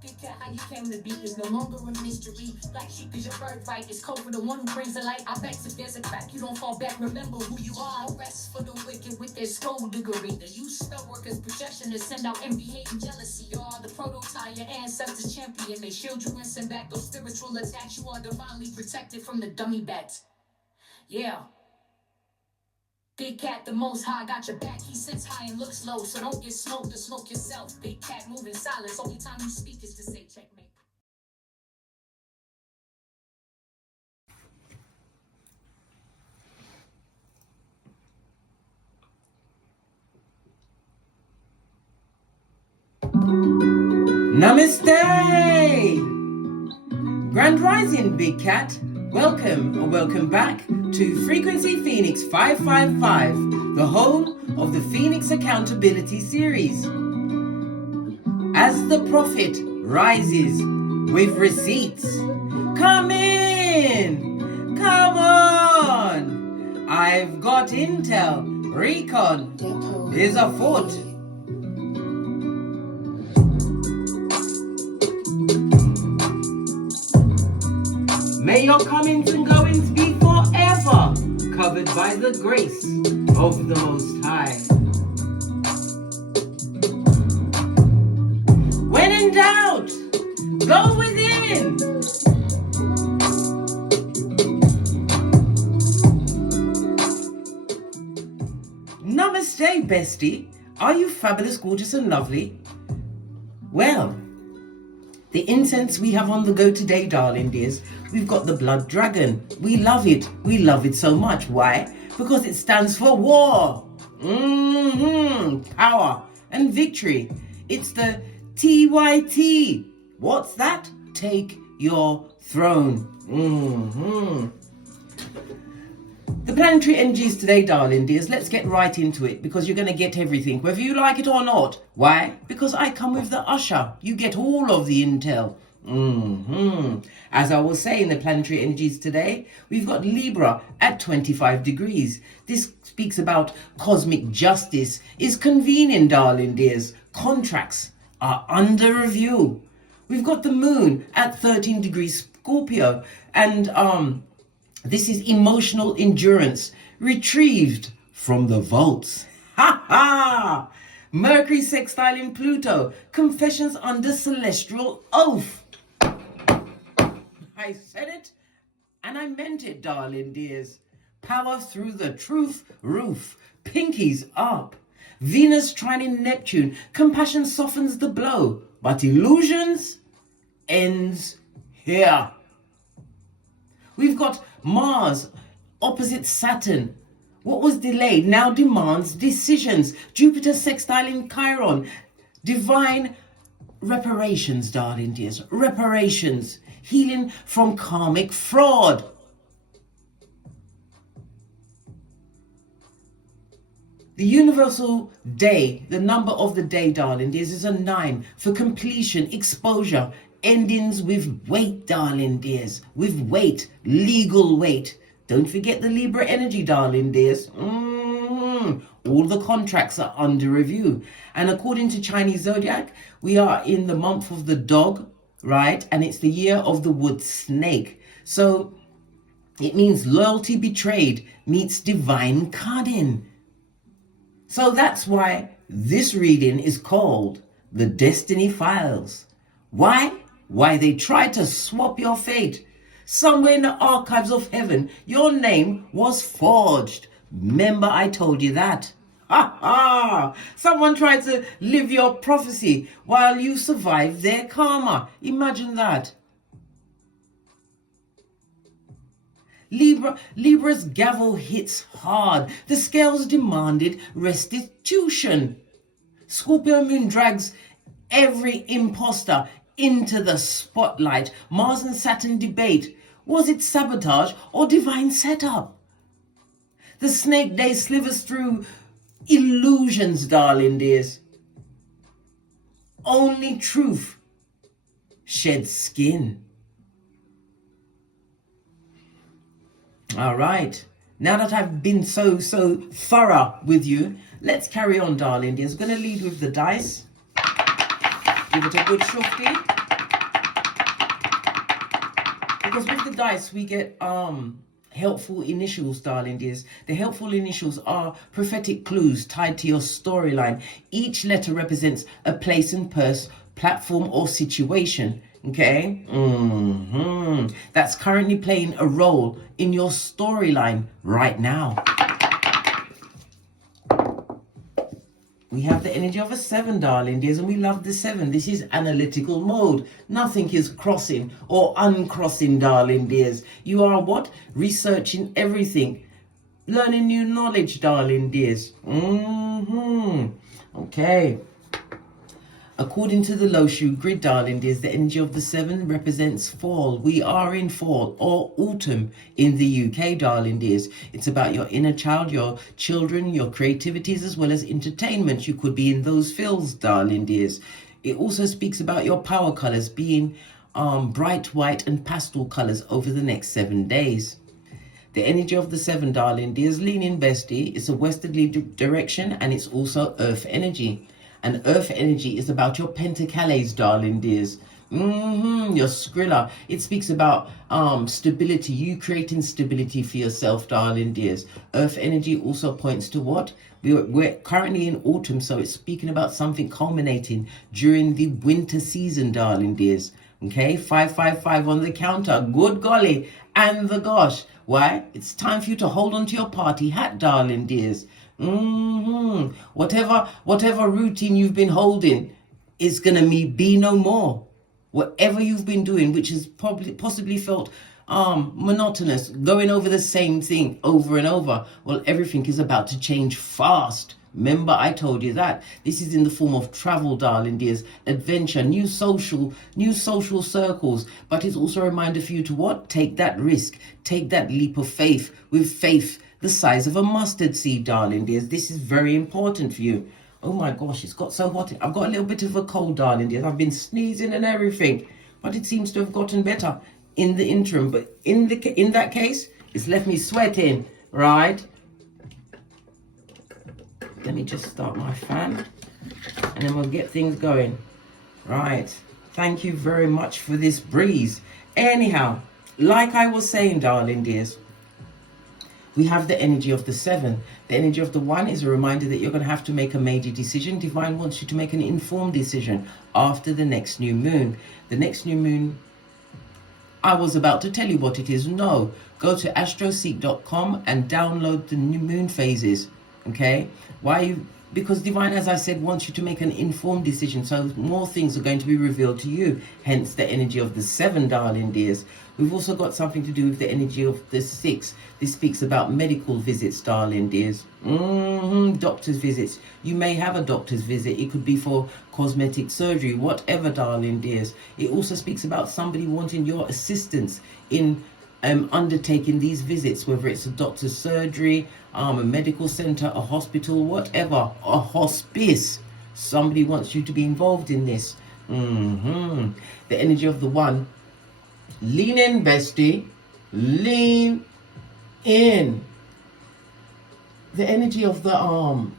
How you came to be is no longer a mystery. Black sheep is your birthright. It's code for the one who brings the light. I bet if there's a crack, you don't fall back. Remember who you are. No rest for the wicked with their skullduggery. The use spell workers' projection to send out envy, hate, and jealousy. You are the prototype, your ancestors champion. They shield you and send back those spiritual attacks. You are divinely protected from the dummy bats. Yeah. Big cat, the most high, got your back. He sits high and looks low, so don't get smoked or smoke yourself. Big cat moving silence. Only time you speak is to say checkmate. Namaste! Grand Rising, Big Cat. Welcome or welcome back to Frequency Phoenix 555, the home of the Phoenix Accountability Series. As the prophet rises with receipts, come in, come on. I've got intel, recon is afoot. May your comings and goings be forever covered by the grace of the Most High. When in doubt, go within. Namaste, bestie. Are you fabulous, gorgeous, and lovely? Well, the incense we have on the go today, darling dears, we've got the blood dragon. We love it. We love it so much. Why? Because it stands for war, power, and victory. It's the TYT. What's that? Take your throne. The planetary energies today, darling dears, let's get right into it because you're going to get everything, whether you like it or not. Why? Because I come with the usher. You get all of the intel. As I was saying, the planetary energies today, we've got Libra at 25 degrees. This speaks about cosmic justice is convening, darling dears. Contracts are under review. We've got the moon at 13 degrees Scorpio, and this is emotional endurance retrieved from the vaults. Ha ha! Mercury sextiling Pluto, confessions under celestial oath. I said it and I meant it, darling dears. Power through the truth roof, pinkies up. Venus trining Neptune, compassion softens the blow, but illusions ends here. We've got Mars opposite Saturn. What was delayed now demands decisions. Jupiter sextiling Chiron. Divine reparations, darling dears. Reparations. Healing from karmic fraud. The universal day, the number of the day, darling dears, is a 9 for completion, exposure, endings with weight, darling dears, with weight, legal weight. Don't forget the Libra energy, darling dears. All the contracts are under review. And according to Chinese zodiac, we are in the month of the dog, right? And it's the year of the wood snake. So it means loyalty betrayed meets divine cunning. So that's why this reading is called the Destiny Files. Why? Why they try to swap your fate. Somewhere in the archives of heaven, your name was forged. Remember I told you that. Ha ha! Someone tried to live your prophecy while you survived their karma. Imagine that. Libra's gavel hits hard. The scales demanded restitution. Scorpio moon drags every imposter into the spotlight. Mars and Saturn debate. Was it sabotage or divine setup? The snake day slivers through illusions, darling dears. Only truth sheds skin. All right. Now that I've been so thorough with you, let's carry on, darling dears. I'm going to lead with the dice. Give it a good shufty. Because with the dice, we get helpful initials, darling dears. The helpful initials are prophetic clues tied to your storyline. Each letter represents a place and platform or situation. Okay, that's currently playing a role in your storyline right now. We have the energy of a 7, darling dears, and we love the 7. This is analytical mode. Nothing is crossing or uncrossing, darling dears. You are what? Researching everything. Learning new knowledge, darling dears. Okay. According to the Loshu grid, darling dears, the energy of the 7 represents fall. We are in fall or autumn in the UK, darling dears. It's about your inner child, your children, your creativities, as well as entertainment. You could be in those fields, darling dears. It also speaks about your power colors being bright white and pastel colors over the next 7 days. The energy of the 7, darling dears, leaning bestie. It's a westerly direction, and it's also earth energy. And earth energy is about your pentacales, darling dears. Your skrilla. It speaks about stability, you creating stability for yourself, darling dears. Earth energy also points to what? We're currently in autumn, so it's speaking about something culminating during the winter season, darling dears. Okay, 555 on the counter. Good golly and the gosh. Why? It's time for you to hold on to your party hat, darling dears. Whatever routine you've been holding is gonna be no more. Whatever you've been doing, which has possibly felt monotonous, going over the same thing over and over, well, everything is about to change fast. Remember, I told you that. This is in the form of travel, darling dears, adventure, new social circles. But it's also a reminder for you to what? Take that risk. Take that leap of faith. With faith the size of a mustard seed, darling dears. This is very important for you. Oh my gosh, it's got so hot. I've got a little bit of a cold, darling dears. I've been sneezing and everything. But it seems to have gotten better in the interim. But in that case, it's left me sweating, right? Let me just start my fan, and then we'll get things going. Right. Thank you very much for this breeze. Anyhow, like I was saying, darling dears, we have the energy of the 7. The energy of the 1 is a reminder that you're going to have to make a major decision. Divine wants you to make an informed decision after the next new moon. The next new moon, I was about to tell you what it is. No, go to astroseek.com and download the new moon phases. Okay? Why? Because Divine, as I said, wants you to make an informed decision. So more things are going to be revealed to you. Hence the energy of the 7, darling dears. We've also got something to do with the energy of the 6. This speaks about medical visits, darling dears. Doctor's visits. You may have a doctor's visit. It could be for cosmetic surgery, whatever, darling dears. It also speaks about somebody wanting your assistance in undertaking these visits, whether it's a doctor's surgery, a medical center, a hospital, whatever, a hospice. Somebody wants you to be involved in this. The energy of the 1. Lean in, bestie. Lean in. The energy of the oh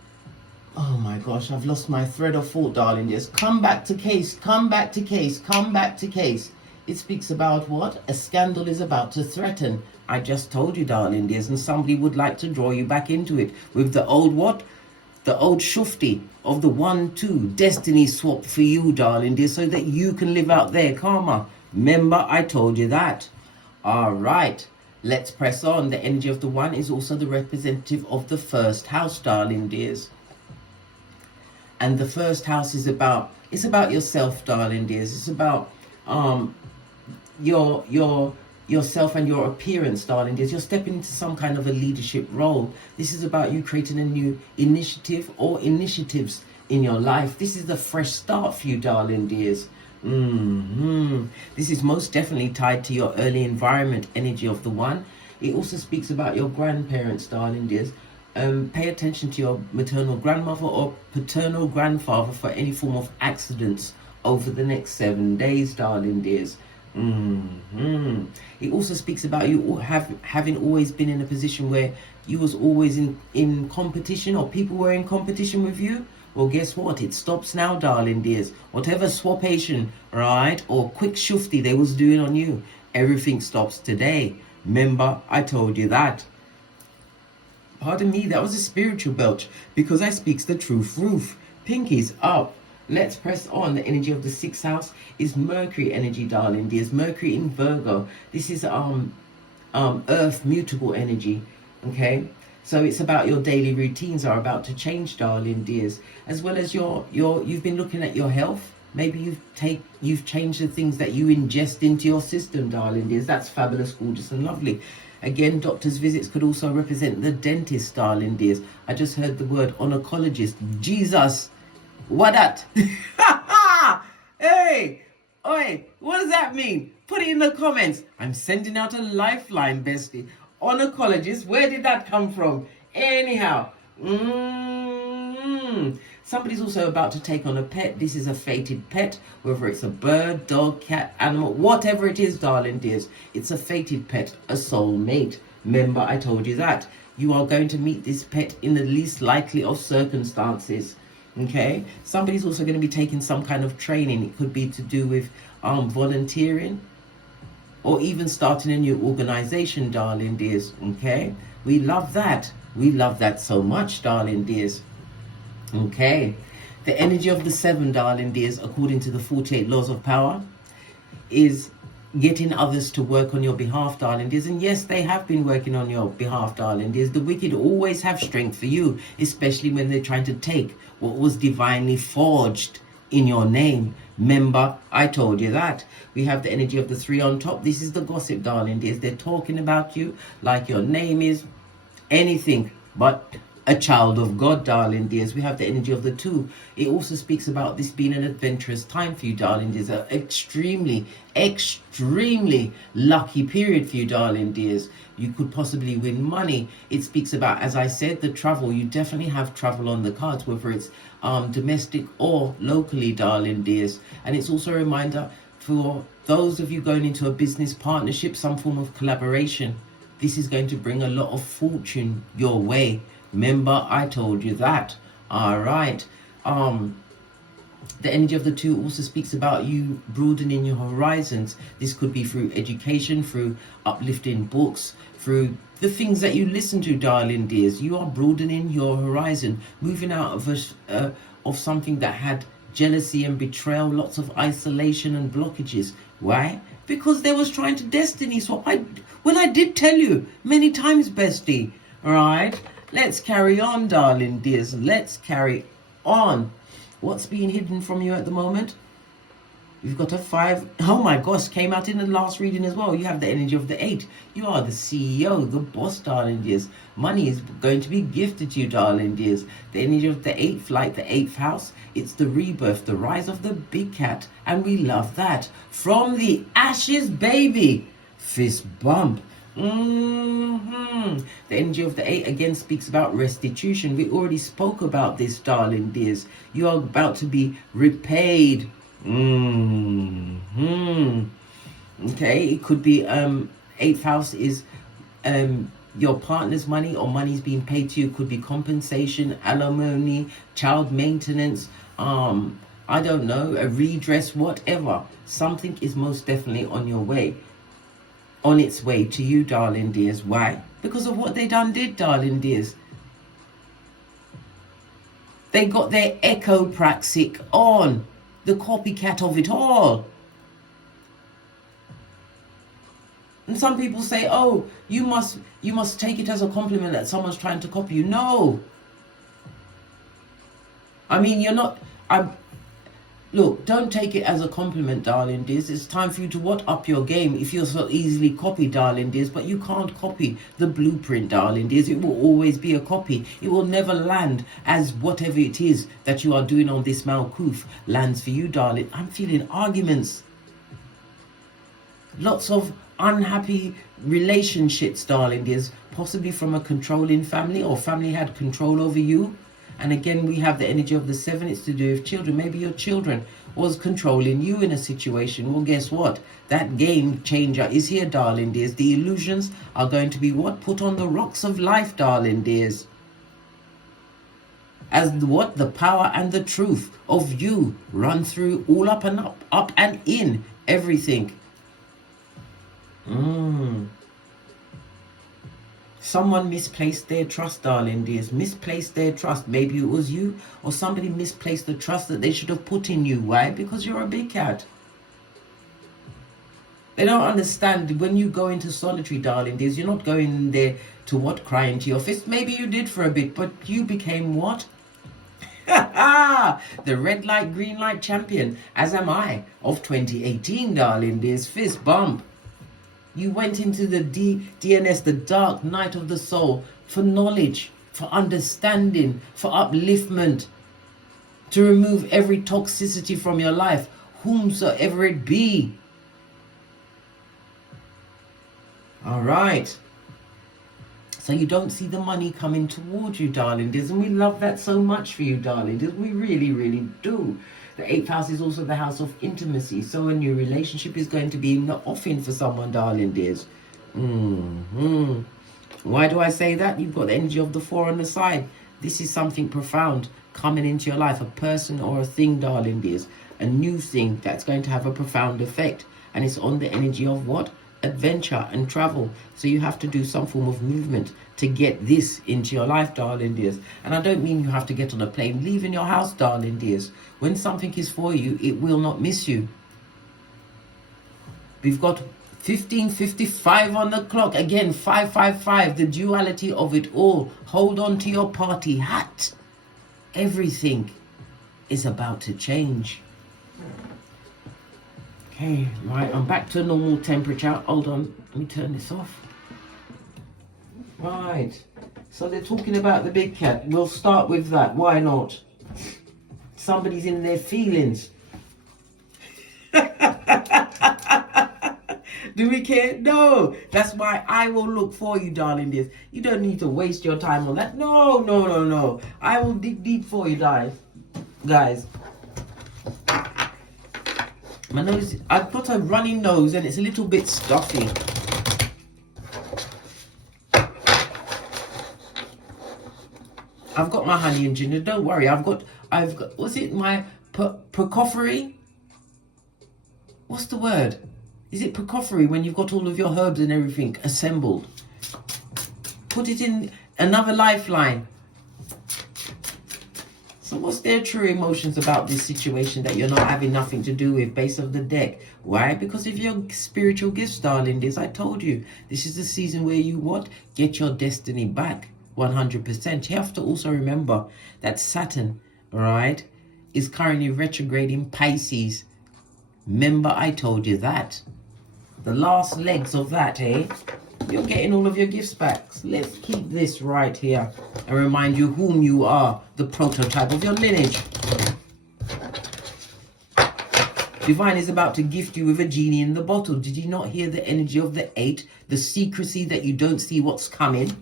my gosh, I've lost my thread of thought, darling. Just come back to case, come back to case, come back to case. It speaks about what? A scandal is about to threaten. I just told you, darling dears, and somebody would like to draw you back into it with the old what? The old shufti of the 1-2 destiny swap for you, darling dear, so that you can live out their karma. Remember, I told you that. All right, let's press on. The energy of the 1 is also the representative of the 1st house, darling dears. And the 1st house is about yourself, darling dears. It's about yourself and your appearance, darling dears. You're stepping into some kind of a leadership role. This is about you creating a new initiative or initiatives in your life. This is a fresh start for you, darling dears. This is most definitely tied to your early environment energy of the 1. It also speaks about your grandparents, darling dears. Pay attention to your maternal grandmother or paternal grandfather for any form of accidents over the next 7 days, darling dears. It also speaks about you having always been in a position where you was always in competition, or people were in competition with you. Well, guess what? It stops now, darling dears. Whatever swapation, right, or quick shufti they was doing on you, Everything stops today. Remember, I told you that. Pardon me, that was a spiritual belch because I speaks the truth roof. Pinkies up. Let's press on. The energy of the 6th house is Mercury energy, darling dears. Mercury in Virgo. This is earth mutable energy. Okay, so it's about your daily routines are about to change, darling dears, as well as you've been looking at your health. Maybe you've changed the things that you ingest into your system, darling dears. That's fabulous, gorgeous and lovely. Again, doctor's visits could also represent the dentist, darling dears. I just heard the word oncologist. Jesus, what that? Hey, oi, what does that mean? Put it in the comments. I'm sending out a lifeline, bestie. Oncologist, where did that come from? Anyhow, somebody's also about to take on a pet. This is a fated pet, whether it's a bird, dog, cat, animal, whatever it is, darling dears. It's a fated pet, a soulmate. Remember, I told you that. You are going to meet this pet in the least likely of circumstances. Okay? Somebody's also going to be taking some kind of training. It could be to do with volunteering or even starting a new organization, darling dears. Okay? We love that. We love that so much, darling dears. Okay, the energy of the 7, darling dears, according to the 48 laws of power, is getting others to work on your behalf, darling dears. And yes, they have been working on your behalf, darling dears. The wicked always have strength for you, especially when they're trying to take what was divinely forged in your name. Remember, I told you that. We have the energy of the 3 on top. This is the gossip, darling dears. They're talking about you like your name is anything but a child of God, darling dears. We have the energy of the 2. It also speaks about this being an adventurous time for you, darling dears. An extremely, extremely lucky period for you, darling dears. You could possibly win money. It speaks about, as I said, the travel. You definitely have travel on the cards, whether it's domestic or locally, darling dears. And it's also a reminder for those of you going into a business partnership, some form of collaboration. This is going to bring a lot of fortune your way. Remember, I told you that. All right. The energy of the 2 also speaks about you broadening your horizons. This could be through education, through uplifting books, through the things that you listen to, darling dears. You are broadening your horizon, moving out of something that had jealousy and betrayal, lots of isolation and blockages. Why? Because they was trying to destiny swap. I did tell you many times, bestie. All right. Let's carry on, darling dears. Let's carry on. What's being hidden from you at the moment? You've got a 5. Oh my gosh, came out in the last reading as well. You have the energy of the 8. You are the CEO, the boss, darling dears. Money is going to be gifted to you, darling dears. The energy of the 8th, like the 8th house, it's the rebirth, the rise of the big cat. And we love that. From the ashes, baby. Fist bump. The energy of the 8 again speaks about restitution. We already spoke about this, darling dears. You are about to be repaid. Okay, it could be 8th house is your partner's money or money's being paid to you. Could be compensation, alimony, child maintenance, I don't know, a redress, whatever. Something is most definitely on your way. On its way to you, darling dears. Why? Because of what they did, darling dears. They got their echo praxic on, the copycat of it all. And some people say, oh, you must take it as a compliment that someone's trying to copy you. No. I mean, you're not... Look, don't take it as a compliment, darling dears. It's time for you to up your game if you're so easily copied, darling dears. But you can't copy the blueprint, darling dears. It will always be a copy. It will never land as whatever it is that you are doing on this Malkuth lands for you, darling. I'm feeling arguments. Lots of unhappy relationships, darling dears. Possibly from a controlling family or family had control over you. And again, we have the energy of the 7. It's to do with children. Maybe your children was controlling you in a situation. Well, guess what? That game changer is here, darling dears. The illusions are going to be what? Put on the rocks of life, darling dears. As what? The power and the truth of you run through all up and up and in everything. Someone misplaced their trust, darling dears. Misplaced their trust. Maybe it was you, or somebody misplaced the trust that they should have put in you. Why? Because you're a big cat. They don't understand when you go into solitary, darling dears, you're not going there to what? Cry into your fist. Maybe you did for a bit, but you became what? The red light, green light champion, as am I, of 2018, darling dears. Fist bump. You went into the DNS, the dark night of the soul, for knowledge, for understanding, for upliftment, to remove every toxicity from your life, whomsoever it be. All right. So you don't see the money coming towards you, darling dears, and we love that so much for you, darling dears. We really, really do. The 8th house is also the house of intimacy. So a new relationship is going to be in the offing for someone, darling dears. Why do I say that? You've got the energy of the 4 on the side. This is something profound coming into your life. A person or a thing, darling dears. A new thing that's going to have a profound effect. And it's on the energy of what? Adventure and travel. So you have to do some form of movement to get this into your life, darling dears. And I don't mean you have to get on a plane, leaving your house, darling dears. When something is for you, it will not miss you. We've got 15:55 on the clock. Again, 555, the duality of it all. Hold on to your party hat. Everything is about to change. Okay, right, I'm back to normal temperature. Hold on, let me turn this off. Right, so they're talking about the big cat. We'll start with that. Why not? Somebody's in their feelings. Do we care? No. That's why I will look for you, darling dears. You don't need to waste your time on that. No. I will dig deep for you, guys. My nose, I've got a runny nose and it's a little bit stuffy. I've got my honey and ginger, don't worry. I've got, what's it, my percophery? What's the word? Is it percophery when you've got all of your herbs and everything assembled? Put it in another lifeline. So what's their true emotions about this situation that you're not having nothing to do with, base of the deck? Why? Because of your spiritual gifts, darling. This I told you. This is the season where you what? Get your destiny back 100%. You have to also remember that Saturn, right, is currently retrograde in Pisces. Remember I told you that. The last legs of that, eh? You're getting all of your gifts back. So let's keep this right here and remind you whom you are, the prototype of your lineage. Divine is about to gift you with a genie in the bottle. Did you not hear the energy of the 8? The secrecy that you don't see what's coming.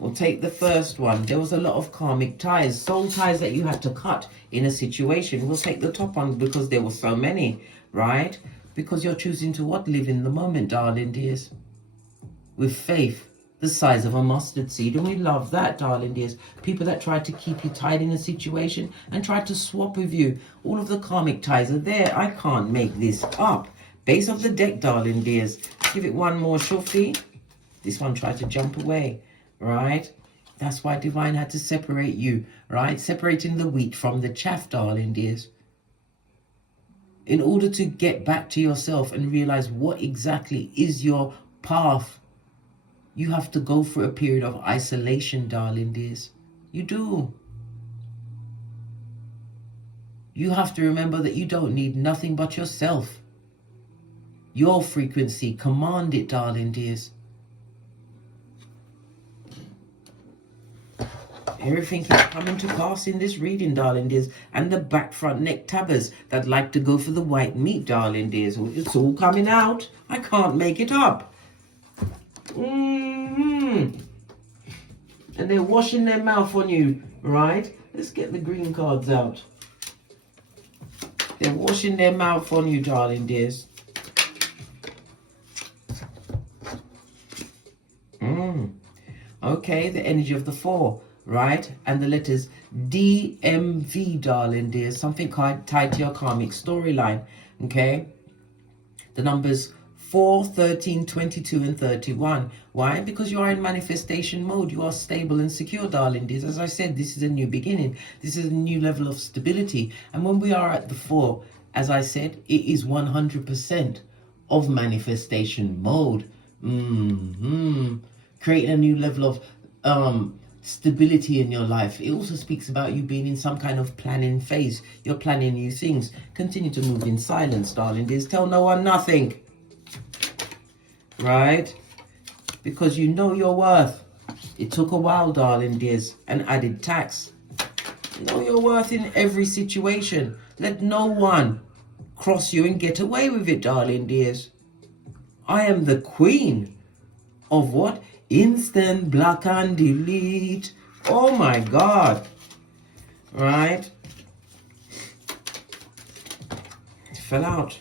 We'll take the first one. There was a lot of karmic ties, soul ties that you had to cut in a situation. We'll take the top one because there were so many, right? Because you're choosing to what? Live in the moment, darling dears. With faith the size of a mustard seed. And we love that, darling dears. People that try to keep you tied in a situation and try to swap with you. All of the karmic ties are there. I can't make this up. Base of the deck, darling dears. Give it one more shuffle. This one tried to jump away. Right? That's why Divine had to separate you, right? Separating the wheat from the chaff, darling dears. In order to get back to yourself and realize what exactly is your path, you have to go through a period of isolation, darling dears. You do. You have to remember that you don't need nothing but yourself. Your frequency, command it, darling dears. Everything is coming to pass in this reading, darling dears. And the back front neck tabbers that like to go for the white meat, darling dears. It's all coming out. I can't make it up. And they're washing their mouth on you, right? Let's get the green cards out. They're washing their mouth on you, darling dears. Okay, the energy of the 4. right? And the letters DMV, darling dears, something tied to your karmic storyline, okay? The numbers 4, 13, 22, and 31. Why? Because you are in manifestation mode. You are stable and secure, darling dears. As I said, this is a new beginning. This is a new level of stability. And when we are at the 4, as I said, it is 100% of manifestation mode. Creating a new level of stability in your life. It also speaks about you being in some kind of planning phase. You're planning new things. Continue to move in silence, darling dears. Tell no one nothing. Right? Because you know your worth. It took a while, darling dears, and added tax. Know your worth in every situation. Let no one cross you and get away with it, darling dears. I am the queen of what? Instant block and delete. Oh my God. Right? It fell out.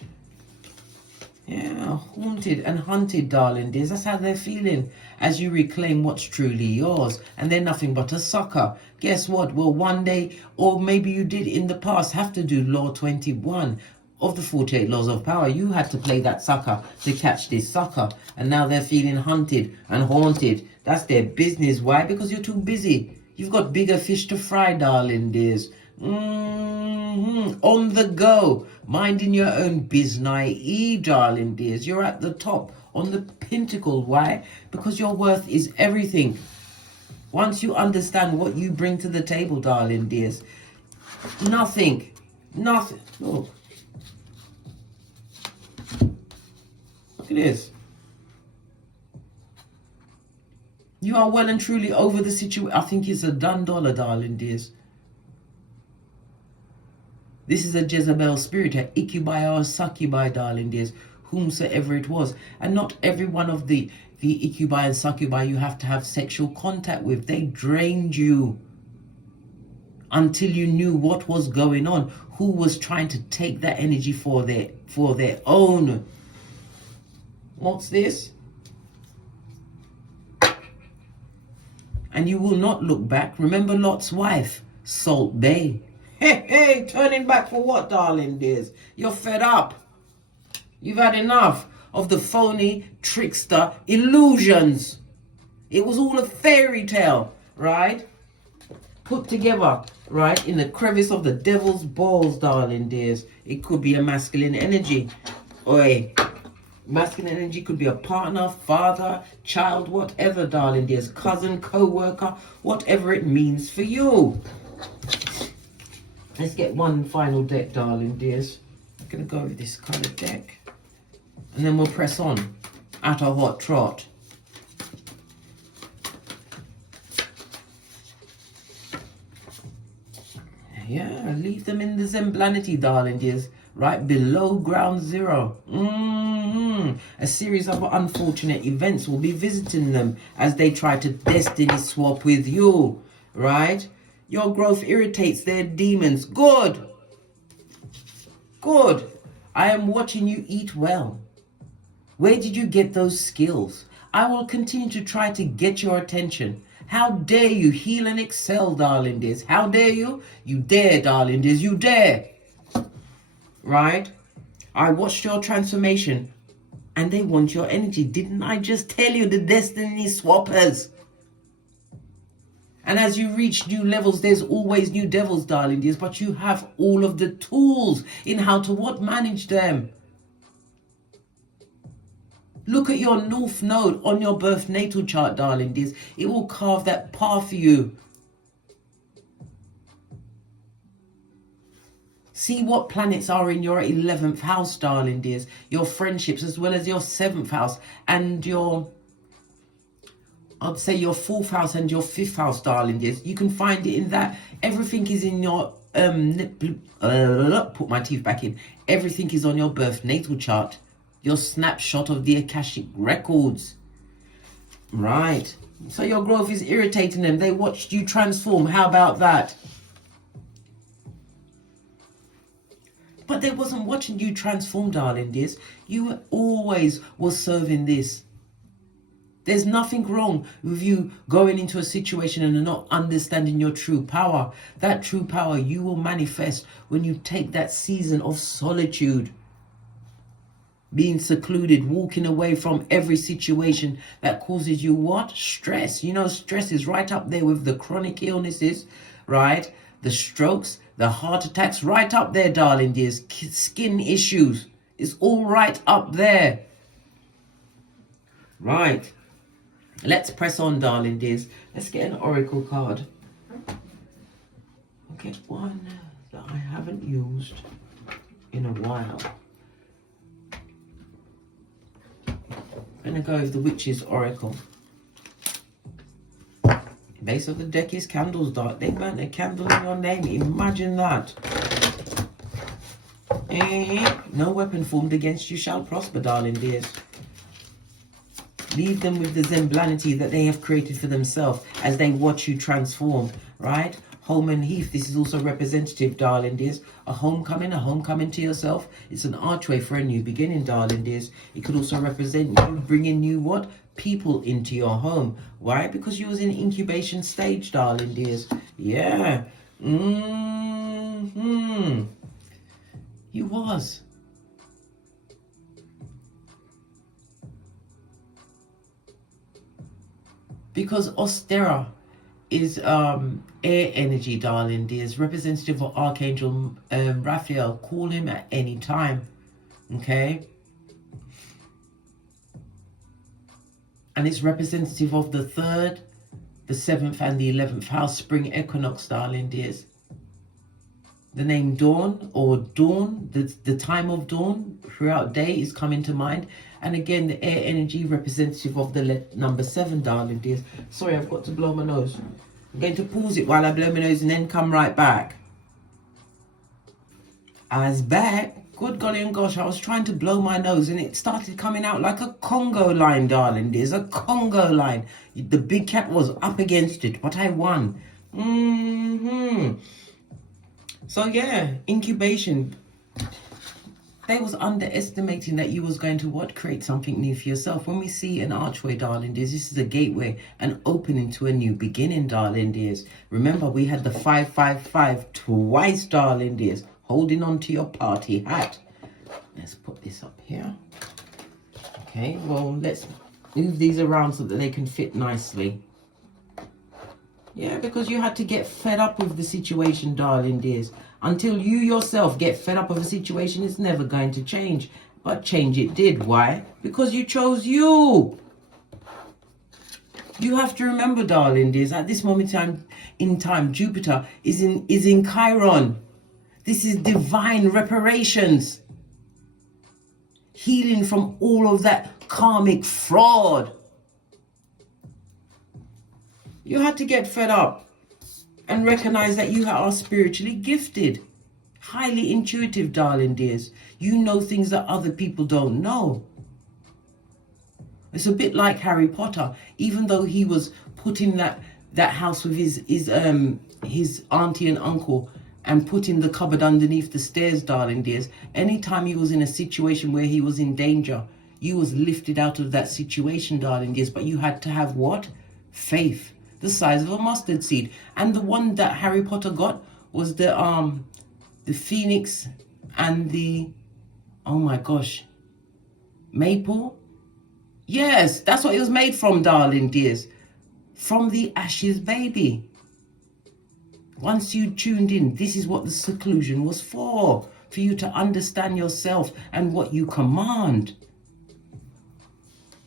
Yeah, haunted and hunted, darling dears. That's how they're feeling as you reclaim what's truly yours. And they're nothing but a sucker. Guess what? Well, one day, or maybe you did in the past, have to do Law 21 of the 48 Laws of Power. You had to play that sucker to catch this sucker. And now they're feeling hunted and haunted. That's their business. Why? Because you're too busy. You've got bigger fish to fry, darling dears. On the go, minding your own business, darling dears. You're at the top, on the pinnacle. Why? Because your worth is everything. Once you understand what you bring to the table, darling dears, nothing. Look at this. You are well and truly over the situation. I think it's a done dollar, darling dears. This is a Jezebel spirit, a Ikibai or a Succubi, darling dears, whomsoever it was. And not every one of the Ikibai and Succubi you have to have sexual contact with. They drained you until you knew what was going on, who was trying to take that energy for their own. What's this? And you will not look back. Remember Lot's wife, Salt Bay. Hey, turning back for what, darling dears? You're fed up. You've had enough of the phony trickster illusions. It was all a fairy tale, right? Put together, right, in the crevice of the devil's balls, darling dears. It could be a masculine energy. Oi. Masculine energy could be a partner, father, child, whatever, darling dears. Cousin, co-worker, whatever it means for you. Let's get one final deck, darling dears. I'm going to go with this coloured deck. And then we'll press on at a hot trot. Yeah, leave them in the Zemblanity, darling dears. Right below ground zero. A series of unfortunate events will be visiting them as they try to destiny swap with you. Right? Your growth irritates their demons. Good. Good. I am watching you eat well. Where did you get those skills? I will continue to try to get your attention. How dare you heal and excel, darling dears? How dare you? You dare, darling dears. You dare. Right? I watched your transformation and they want your energy. Didn't I just tell you, the destiny swappers? And as you reach new levels, there's always new devils, darling dears, but you have all of the tools in how to manage them. Look at your North Node on your birth natal chart, darling dears. It will carve that path for you. See what planets are in your 11th house, darling dears. Your friendships, as well as your 7th house and I'd say your 4th house and your 5th house, darling dears. You can find it in that. Everything is in your, put my teeth back in. Everything is on your birth natal chart. Your snapshot of the Akashic records. Right. So your growth is irritating them. They watched you transform. How about that? But they wasn't watching you transform, darling dears. You always was serving this. There's nothing wrong with you going into a situation and not understanding your true power. That true power you will manifest when you take that season of solitude. Being secluded, walking away from every situation that causes you what? Stress. You know, stress is right up there with the chronic illnesses, right? The strokes, the heart attacks, right up there, darling dears. Skin issues. It's all right up there. Right. Let's press on, darling dears. Let's get an oracle card. I'll get one that I haven't used in a while. I'm going to go with the Witch's Oracle. Base of the deck is candles, dark. They burnt a candle in your name. Imagine that. No weapon formed against you shall prosper, darling dears. Leave them with the zemblanity that they have created for themselves as they watch you transform, right? Home and heath, this is also representative, darling dears. A homecoming to yourself. It's an archway for a new beginning, darling dears. It could also represent you bringing new what? People into your home. Why? Because you was in incubation stage, darling dears. Yeah. You was. Because Ostera is air energy, darling dears, representative of Archangel Raphael. Call him at any time, okay? And it's representative of the 3rd, the 7th and the 11th house, spring equinox, darling dears. The name dawn or dawn, the time of dawn throughout day is coming to mind. And again, the air energy representative of the number 7, darling dears. Sorry, I've got to blow my nose. I'm going to pause it while I blow my nose and then come right back. I was back. Good golly and gosh, I was trying to blow my nose and it started coming out like a Congo line, darling dears. A Congo line. The big cat was up against it, but I won. So yeah, incubation. They was underestimating that you was going to what? Create something new for yourself. When we see an archway, darling dears, this is a gateway, an opening to a new beginning, darling dears. Remember, we had the 555 twice, darling dears, holding on to your party hat. Let's put this up here. Okay, well, let's move these around so that they can fit nicely. Yeah, because you had to get fed up with the situation, darling dears. Until you yourself get fed up with a situation, it's never going to change. But change it did. Why? Because you chose you. You have to remember, darling dears, at this moment in time, Jupiter is in Chiron. This is divine reparations. Healing from all of that karmic fraud. You had to get fed up and recognize that you are spiritually gifted, highly intuitive, darling dears. You know things that other people don't know. It's a bit like Harry Potter. Even though he was put in that house with his auntie and uncle and put in the cupboard underneath the stairs, darling dears, anytime he was in a situation where he was in danger, you was lifted out of that situation, darling dears. But you had to have what? Faith. The size of a mustard seed. And the one that Harry Potter got was the phoenix and the, oh my gosh, maple. Yes, that's what it was made from, darling dears. From the ashes, baby. Once you tuned in, this is what the seclusion was for you to understand yourself and what you command.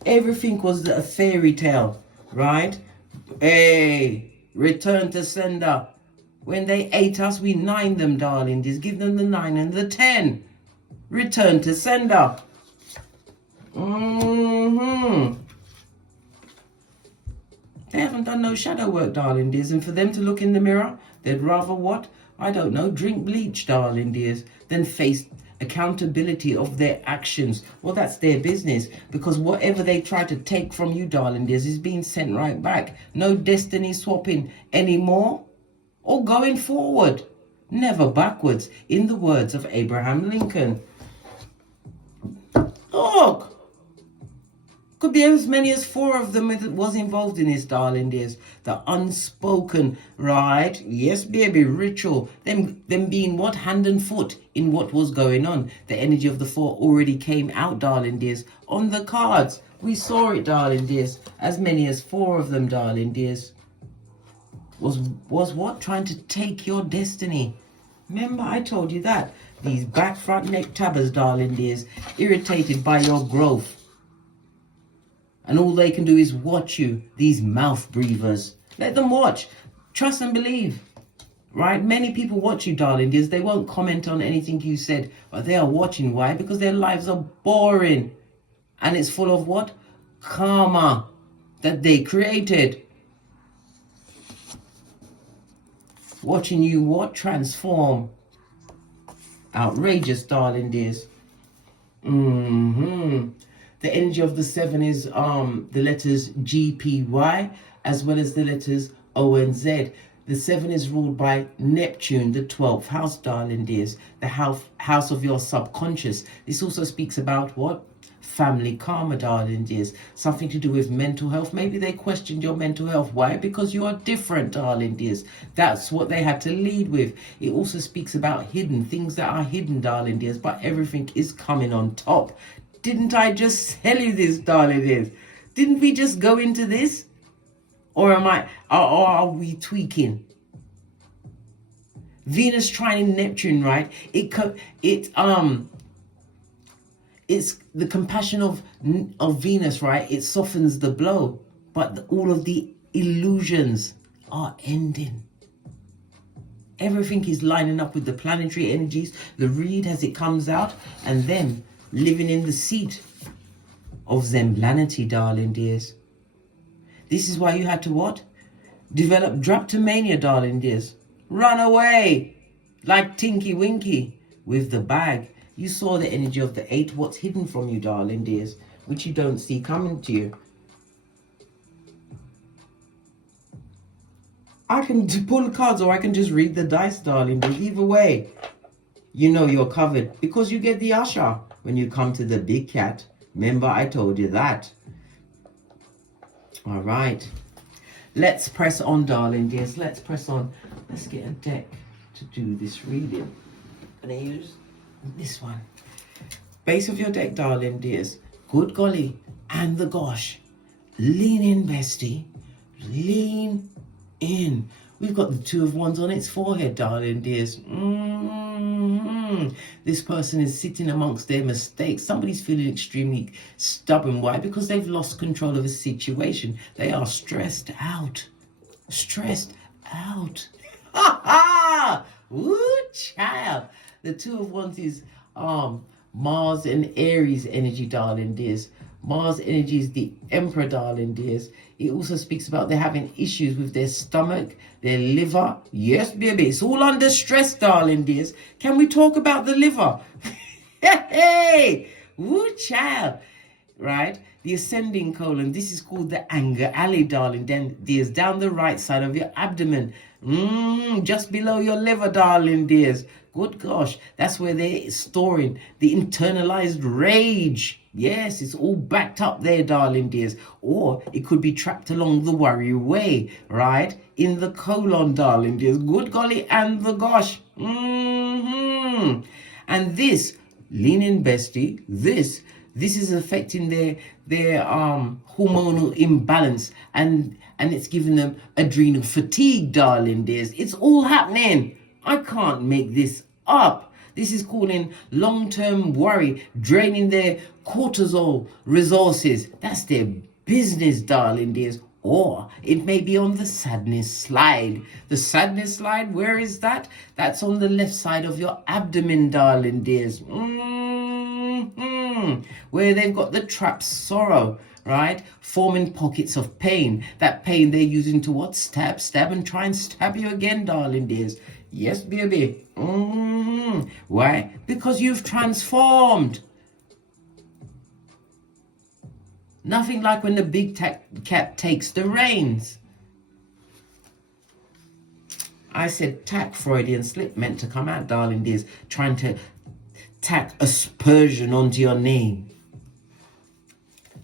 Everything was a fairy tale, right? Hey, return to sender. When they ate us, we 9 them, darling. Just give them the 9 and the 10. Return to sender. They haven't done no shadow work, darling dears. And for them to look in the mirror, they'd rather what? I don't know, drink bleach, darling dears, than face accountability of their actions. Well, that's their business, because whatever they try to take from you, darling dears, is being sent right back. No destiny swapping anymore or going forward, never backwards, in the words of Abraham Lincoln. Look, Could be as many as 4 of them that was involved in this, darling dears. The unspoken, right? Yes, baby, ritual. Them being what? Hand and foot in what was going on. The energy of the 4 already came out, darling dears. On the cards, we saw it, darling dears. As many as 4 of them, darling dears. Was what? Trying to take your destiny. Remember, I told you that. These back front neck tabbers, darling dears, irritated by your growth. And all they can do is watch you, these mouth breathers. Let them watch. Trust and believe. Right? Many people watch you, darling dears. They won't comment on anything you said, but they are watching. Why? Because their lives are boring. And it's full of what? Karma that they created. Watching you what? Transform. Outrageous, darling dears. The energy of the 7 is the letters G, P, Y, as well as the letters O and Z. The 7 is ruled by Neptune, the 12th house, darling dears, the house of your subconscious. This also speaks about what? Family karma, darling dears. Something to do with mental health. Maybe they questioned your mental health. Why? Because you are different, darling dears. That's what they had to lead with. It also speaks about hidden things that are hidden, darling dears, but everything is coming on top. Didn't I just tell you this, darling dears? Didn't we just go into this? Or are we tweaking? Venus trining Neptune, right? It's the compassion of Venus, right? It softens the blow, but all of the illusions are ending. Everything is lining up with the planetary energies, the read as it comes out, and then living in the seat of Zemblanity, darling dears. This is why you had to what? Develop drapetomania, darling dears. Run away like Tinky Winky with the bag. You saw the energy of the 8, what's hidden from you, darling dears, which you don't see coming to you. I can pull cards or I can just read the dice, darling dears. Either way, you know you're covered because you get the usher when you come to the big cat. Remember, I told you that. All right. Let's press on, darling dears. Let's press on. Let's get a deck to do this reading. I'm going to use this one. Base of your deck, darling dears. Good golly and the gosh. Lean in, bestie. Lean in. We've got the 2 of Wands on its forehead, darling dears. This person is sitting amongst their mistakes. Somebody's feeling extremely stubborn. Why? Because they've lost control of a situation. They are stressed out. Stressed out. Ha ha! Woo, child. The 2 of Wands is Mars and Aries energy, darling dears. Mars energy is the Emperor, darling dears. It also speaks about they're having issues with their stomach, their liver. Yes, baby, it's all under stress, darling dears. Can we talk about the liver? Hey, woo, child. Right? The ascending colon. This is called the anger alley, darling dears. Down the right side of your abdomen. Just below your liver, darling dears. Good gosh, that's where they're storing the internalized rage. Yes, it's all backed up there, darling dears. Or it could be trapped along the worry way, right? In the colon, darling dears. Good golly and the gosh. And this, lean in, bestie, this is affecting their hormonal imbalance and it's giving them adrenal fatigue, darling dears. It's all happening. I can't make this up. This is causing long-term worry, draining their cortisol resources. That's their business, darling dears. Or it may be on the sadness slide. The sadness slide, where is that? That's on the left side of your abdomen, darling dears. Where they've got the trapped sorrow, right? Forming pockets of pain. That pain they're using to what? Stab, and try and stab you again, darling dears. Yes, baby. Why? Because you've transformed. Nothing like when the big cat takes the reins. I said tack, Freudian slip, meant to come out, darling dears. Trying to tack aspersion onto your name.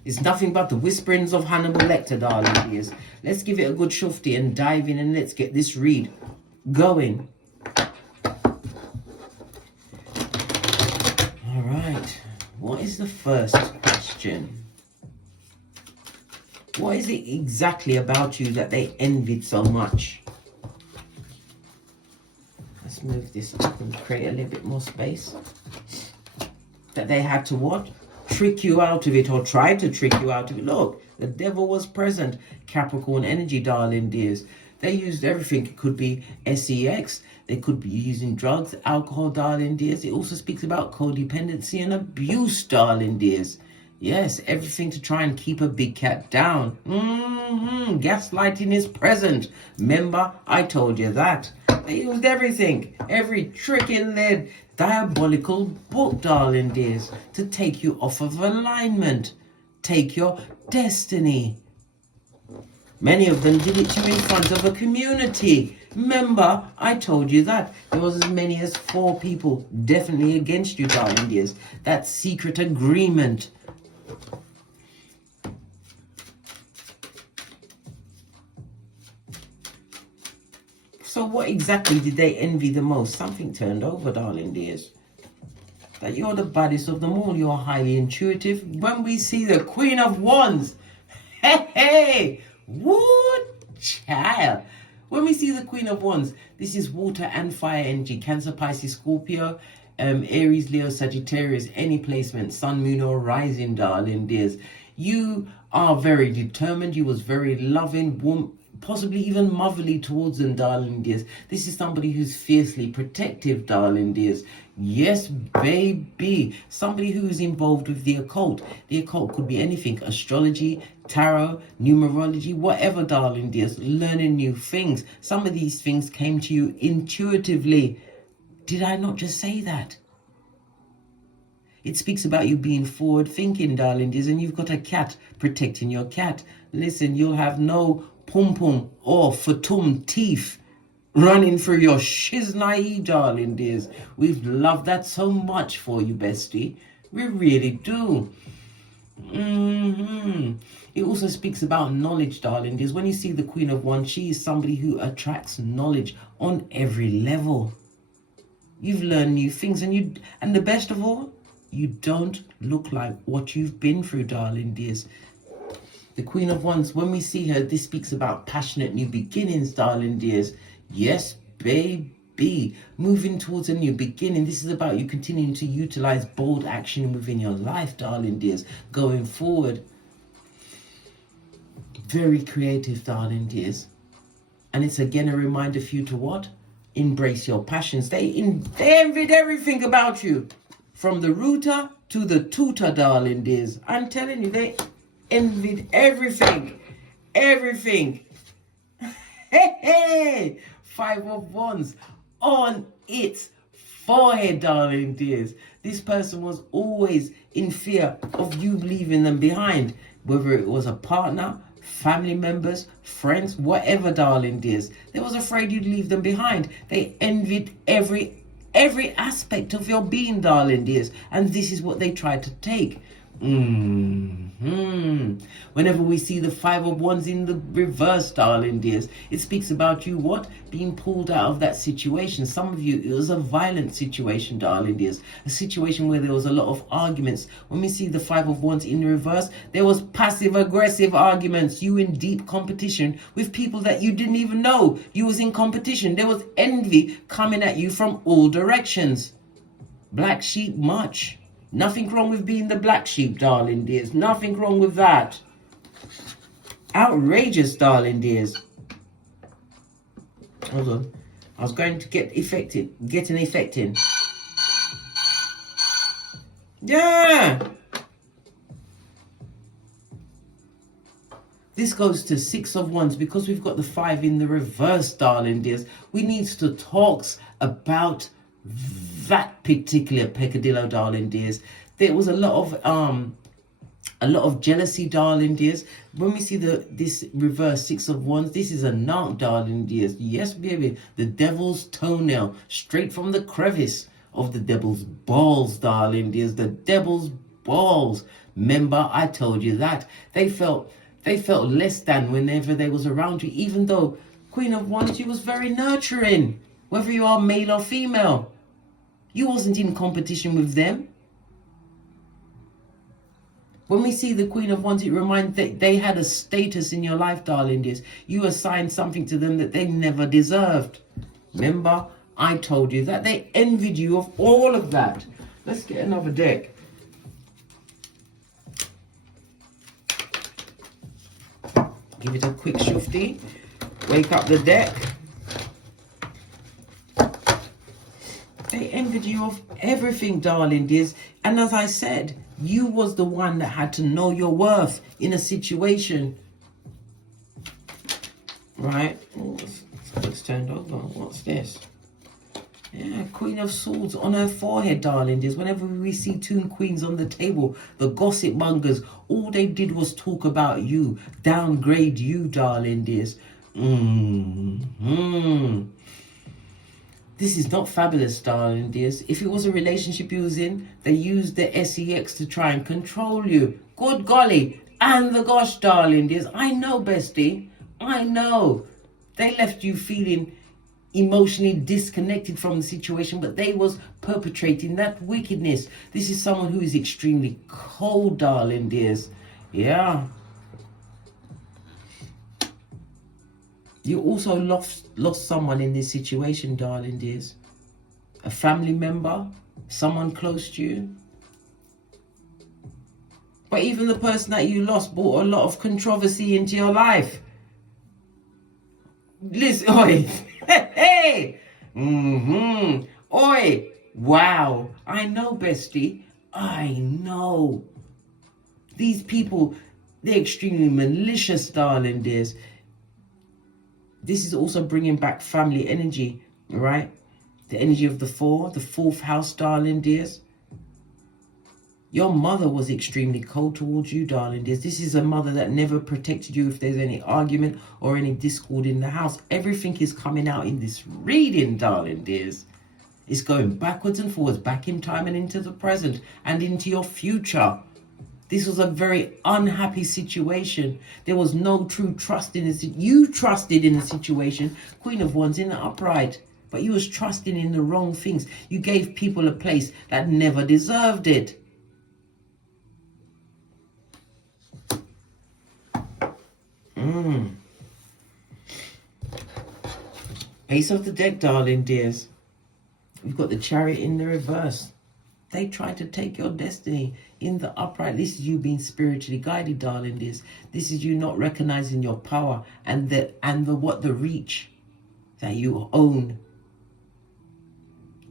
It's nothing but the whisperings of Hannibal Lecter, darling dears. Let's give it a good shufti and dive in, and let's get this read going. All right. What is the first question? What is it exactly about you that they envied so much? Let's move this up and create a little bit more space. That they had to what? Trick you out of it, or try to trick you out of it. Look, the devil was present. Capricorn energy, darling dears. They used everything. It could be sex. They could be using drugs, alcohol, darling dears. It also speaks about codependency and abuse, darling dears. Yes, everything to try and keep a big cat down. Gaslighting is present. Remember, I told you that. They used everything, every trick in their diabolical book, darling dears, to take you off of alignment, take your destiny. Many of them did it to you in front of a community. Remember, I told you that. There was as many as 4 people definitely against you, darling dears. That secret agreement. So what exactly did they envy the most? Something turned over, darling dears. That you're the baddest of them all. You're highly intuitive. When we see the Queen of Wands, hey, woo, child. When we see the Queen of Wands, this is water and fire energy. Cancer, Pisces, Scorpio, Aries, Leo, Sagittarius, any placement, sun, moon, or rising, darling dears. You are very determined. You was very loving, warm, possibly even motherly towards them, darling dears. This is somebody who's fiercely protective, darling dears. Yes, baby. Somebody who is involved with the occult. The occult could be anything. Astrology, tarot, numerology, whatever, darling dears. Learning new things. Some of these things came to you intuitively. Did I not just say that? It speaks about you being forward thinking, darling dears, and you've got a cat protecting your cat. Listen, you'll have no pum-pum or fatum teeth running through your shiznai, darling dears. We've loved that so much for you, bestie. We really do. It also speaks about knowledge, darling dears. When you see the Queen of Wands, she is somebody who attracts knowledge on every level. You've learned new things, and the best of all, you don't look like what you've been through, darling dears. The Queen of Wands, when we see her, this speaks about passionate new beginnings, darling dears. Yes, baby. Moving towards a new beginning. This is about you continuing to utilize bold action within your life, darling dears, going forward. Very creative, darling dears. And it's again a reminder for you to what? Embrace your passions. They envied everything about you. From the rooter to the tutor, darling dears. I'm telling you, they envied everything. Everything. Hey, 5 of Wands on its forehead, darling dears. This person was always in fear of you leaving them behind. Whether it was a partner, family members, friends, whatever, darling dears. They was afraid you'd leave them behind. They envied every aspect of your being, darling dears. And this is what they tried to take. Whenever we see the 5 of Wands in the reverse, darling dears, it speaks about you what? Being pulled out of that situation. Some of you, it was a violent situation, darling dears. A situation where there was a lot of arguments. When we see the 5 of Wands in the reverse, there was passive aggressive arguments. You in deep competition with people that you didn't even know. You was in competition. There was envy coming at you from all directions. Black sheep much. Nothing wrong with being the black sheep, darling dears. Nothing wrong with that. Outrageous, darling dears. Hold on. I was going to get an effect in. Yeah. This goes to 6 of Wands because we've got the 5 in the reverse, darling dears. We need to talk about that particular peccadillo, darling dears. There was a lot of jealousy, darling dears. When we see this reverse 6 of Wands, this is a narc, darling dears. Yes, baby, the devil's toenail, straight from the crevice of the devil's balls, darling dears. The devil's balls. Remember, I told you that. They felt less than whenever they was around you, even though Queen of Wands, you was very nurturing. Whether you are male or female, you wasn't in competition with them. When we see the Queen of Wands, it reminds that they had a status in your life, darling dears. You assigned something to them that they never deserved. Remember, I told you that. They envied you of all of that. Let's get another deck. Give it a quick shufty. Wake up the deck. They envied you of everything, darling dears. And as I said, you was the one that had to know your worth in a situation. Right? Oh, it's turned over. What's this? Yeah, Queen of Swords on her forehead, darling dears. Whenever we see two queens on the table, the gossip mongers, all they did was talk about you, downgrade you, darling dears. This is not fabulous, darling dears. If it was a relationship you was in, they used the sex to try and control you. Good golly. And the gosh, darling dears. I know, bestie. I know. They left you feeling emotionally disconnected from the situation, but they was perpetrating that wickedness. This is someone who is extremely cold, darling dears. Yeah. You also lost someone in this situation, darling dears. A family member, someone close to you. But even the person that you lost brought a lot of controversy into your life. Listen, oi, hey, oi, wow. I know, bestie. I know. These people, they're extremely malicious, darling dears. This is also bringing back family energy, right? The energy of the fourth house, darling dears. Your mother was extremely cold towards you, darling dears. This is a mother that never protected you if there's any argument or any discord in the house. Everything is coming out in this reading, darling dears. It's going backwards and forwards, back in time and into the present and into your future. This was a very unhappy situation. There was no true trust in it. You trusted in the situation. Queen of Wands in the upright. But you was trusting in the wrong things. You gave people a place that never deserved it. Ace of the deck, darling dears. We've got the Chariot in the reverse. They tried to take your destiny in the upright. This is you being spiritually guided, darling dears. This is you not recognizing your power and the reach that you own.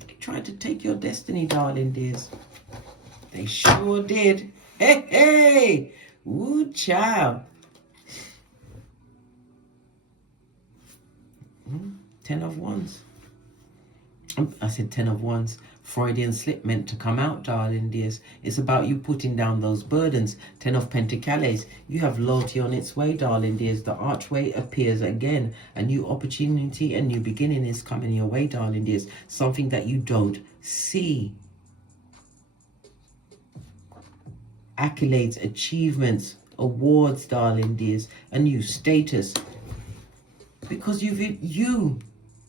They tried to take your destiny, darling dears. They sure did. Hey, hey, woo, child. 10 of Wands. I said 10 of Wands. Freudian slip meant to come out, darling dears. It's about you putting down those burdens. 10 of Pentacles. You have loyalty on its way, darling dears. The archway appears again. A new opportunity, a new beginning is coming your way, darling dears. Something that you don't see. Accolades, achievements, awards, darling dears. A new status. Because you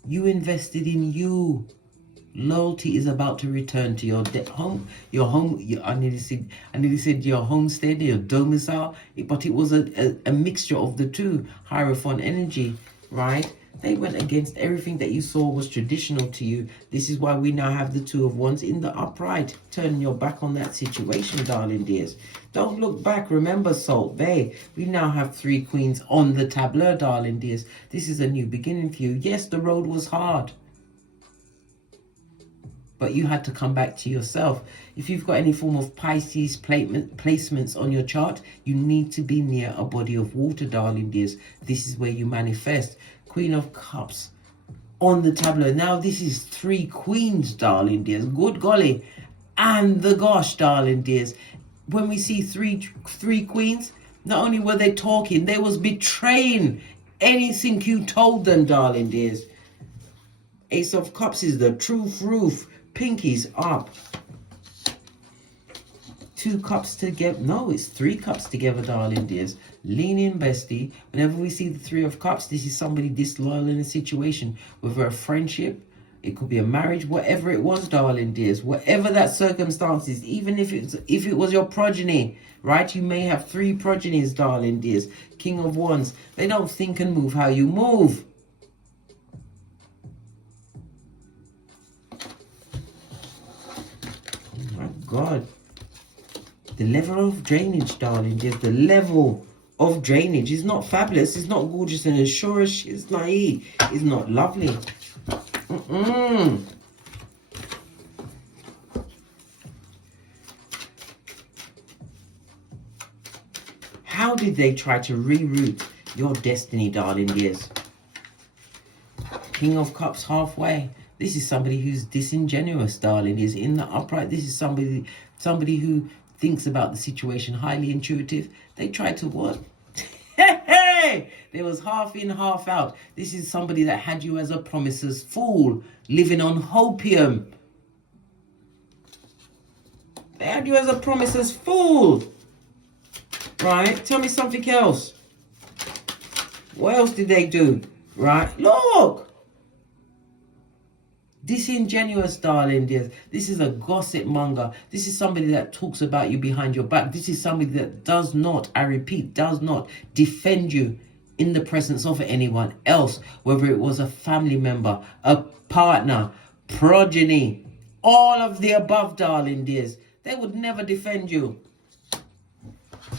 invested in you. Loyalty is about to return to your home. I nearly said your homestead, your domicile, but it was a mixture of the two. Hierophant energy, right? They went against everything that you saw was traditional to you. This is why we now have the Two of Wands in the upright. Turn your back on that situation, darling dears. Don't look back. Remember, Salt Bay. We now have 3 queens on the tableau, darling dears. This is a new beginning for you. Yes, the road was hard, but you had to come back to yourself. If you've got any form of Pisces placements on your chart, you need to be near a body of water, darling dears. This is where you manifest. Queen of Cups on the tableau. Now this is 3 queens, darling dears. Good golly. And the gosh, darling dears. When we see three queens, not only were they talking, they was betraying anything you told them, darling dears. Ace of Cups is the truth roof. Pinkies up. 2 cups together. No, it's 3 cups together, darling dears. Lean in, bestie. Whenever we see the 3 of cups, this is somebody disloyal in a situation, whether a friendship, it could be a marriage, whatever it was, darling dears, whatever that circumstance is, even if it was your progeny, right? You may have 3 progenies, darling dears. King of Wands, they don't think and move how you move. Oh my God. The level of drainage, darling dears, the level of drainage is not fabulous, it's not gorgeous, and as sure as she's naive, it's not lovely. How did they try to reroute your destiny, darling dears? King of Cups halfway. This is somebody who's disingenuous, darling dears. In the upright, this is somebody who thinks about the situation, highly intuitive. They tried to what? Hey! There was half in, half out. This is somebody that had you as a promiser's fool, living on hopium. They had you as a promiser's fool. Right? Tell me something else. What else did they do? Right? Look! Disingenuous, darling dears. This is a gossip monger. This is somebody that talks about you behind your back. This is somebody that does not, I repeat, does not defend you in the presence of anyone else, whether it was a family member, a partner, progeny, all of the above, darling dears. They would never defend you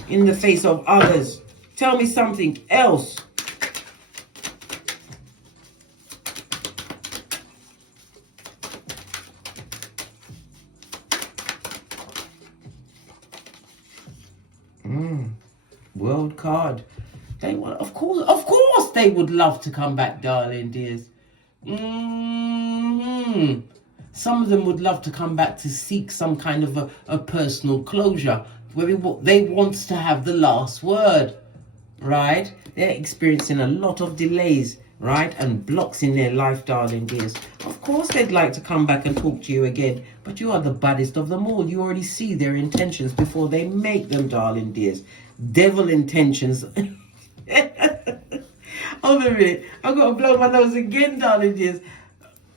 in the face of others. Tell me something else. World card. They want, of course they would love to come back, darling dears. Some of them would love to come back to seek some kind of a personal closure, where they want to have the last word, right? They're experiencing a lot of delays, right? And blocks in their life, darling dears. Of course they'd like to come back and talk to you again, but you are the baddest of them all. You already see their intentions before they make them, darling dears. Devil intentions. Hold a minute. I've got to blow my nose again, darling dears.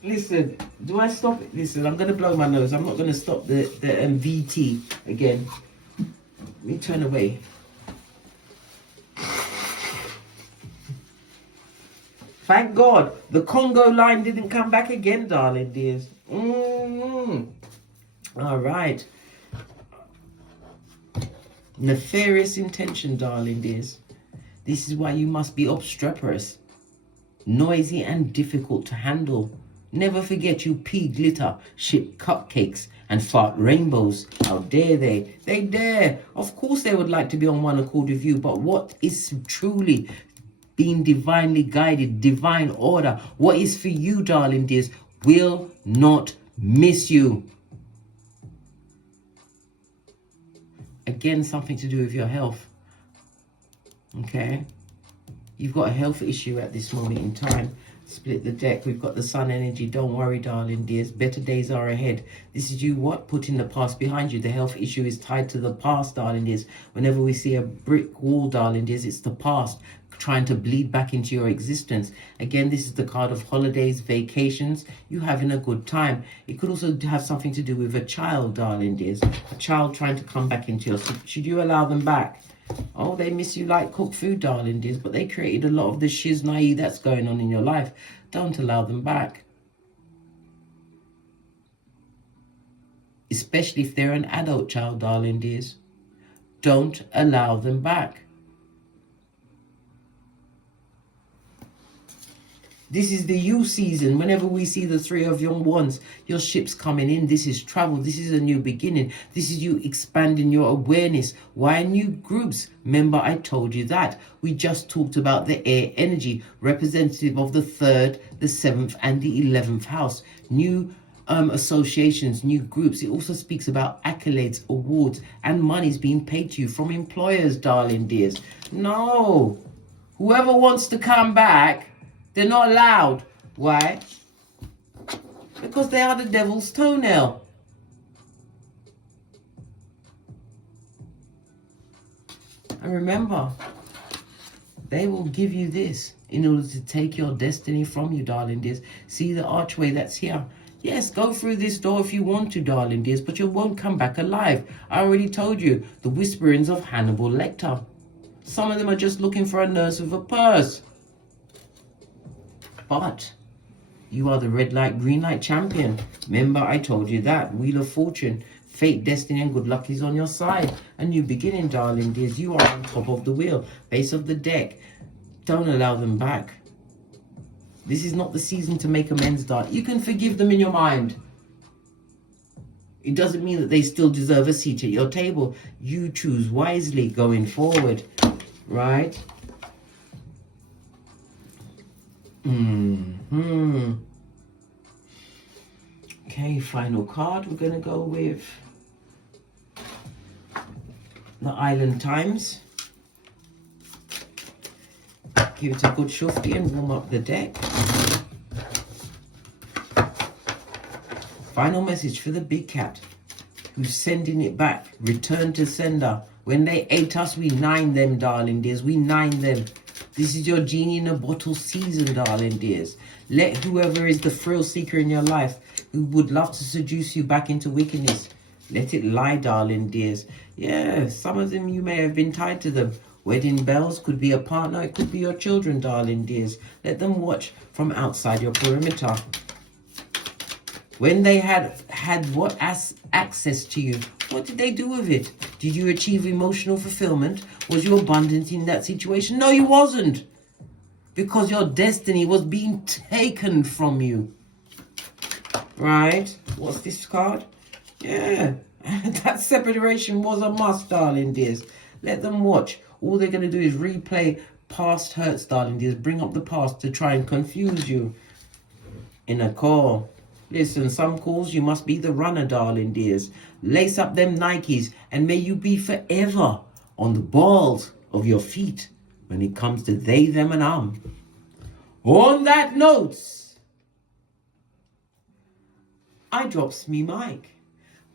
Listen, do I stop it? Listen, I'm going to blow my nose. I'm not going to stop the VT again. Let me turn away. Thank God the Congo line didn't come back again, darling dears. All right. Nefarious intention, darling dears. This is why you must be obstreperous, noisy and difficult to handle. Never forget you pea glitter, ship cupcakes and fart rainbows. How dare they? They dare. Of course they would like to be on one accord with you, but what is truly being divinely guided, divine order, what is for you, darling dears, will not miss you. Again, something to do with your health. Okay? You've got a health issue at this moment in time. Split the deck. We've got the sun energy. Don't worry, darling dears. Better days are ahead. This is you what? Putting the past behind you. The health issue is tied to the past, darling dears. Whenever we see a brick wall, darling dears, it's the past trying to bleed back into your existence. Again, this is the card of holidays, vacations, you having a good time. It could also have something to do with a child, darling dears. A child trying to come back into your... Should you allow them back? Oh, they miss you like cooked food, darling dears, but they created a lot of the shiznai that's going on in your life. Don't allow them back. Especially if they're an adult child, darling dears. Don't allow them back. This is the you season. Whenever we see the 3 of your wands, your ship's coming in. This is travel. This is a new beginning. This is you expanding your awareness. Why new groups? Remember, I told you that. We just talked about the air energy, representative of the 3rd, the 7th, and the 11th house. New associations, new groups. It also speaks about accolades, awards, and monies being paid to you from employers, darling dears. No. Whoever wants to come back, they're not allowed. Why? Because they are the devil's toenail. And remember, they will give you this in order to take your destiny from you, darling dears. See the archway that's here? Yes, go through this door if you want to, darling dears, but you won't come back alive. I already told you, the whisperings of Hannibal Lecter. Some of them are just looking for a nurse with a purse. But you are the red light, green light champion. Remember, I told you that. Wheel of Fortune, fate, destiny, and good luck is on your side. A new beginning, darling dears. You are on top of the wheel, base of the deck. Don't allow them back. This is not the season to make amends, darling. You can forgive them in your mind. It doesn't mean that they still deserve a seat at your table. You choose wisely going forward, right? Okay, final card. We're going to go with the Island Times. Give it a good shufty and warm up the deck. Final message for the big cat who's sending it back. Return to sender. When they ate us, we nine them, darling dears. We nine them. This is your genie in a bottle season, darling dears. Let whoever is the thrill seeker in your life who would love to seduce you back into wickedness, let it lie, darling dears. Yeah, some of them you may have been tied to them. Wedding bells could be a partner, it could be your children, darling dears. Let them watch from outside your perimeter. When they had what access to you, what did they do with it? Did you achieve emotional fulfillment? Was you abundant in that situation? No, you wasn't. Because your destiny was being taken from you. Right? What's this card? Yeah. That separation was a must, darling dears. Let them watch. All they're going to do is replay past hurts, darling dears. Bring up the past to try and confuse you. In a call. Listen, some calls you must be the runner, darling dears. Lace up them Nikes and may you be forever on the balls of your feet when it comes to they, them and On that note, I drops me mic.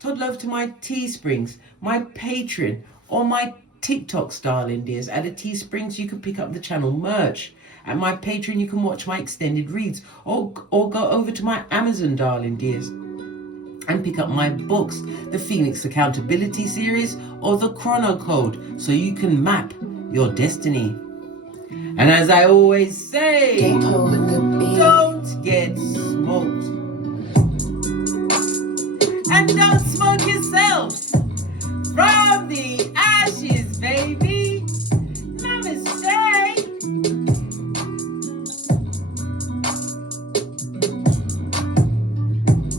Todd love to my Teesprings, my Patreon, or my TikToks, darling dears. At a Teesprings, you can pick up the channel merch. At my Patreon, you can watch my extended reads, or go over to my Amazon, darling dears, and pick up my books, the Phoenix Accountability Series, or the Chrono Code, so you can map your destiny. And as I always say, don't get smoked. And don't smoke yourself from the ashes, baby. Namaste.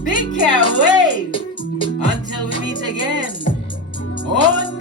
Big cat wave until we meet again. On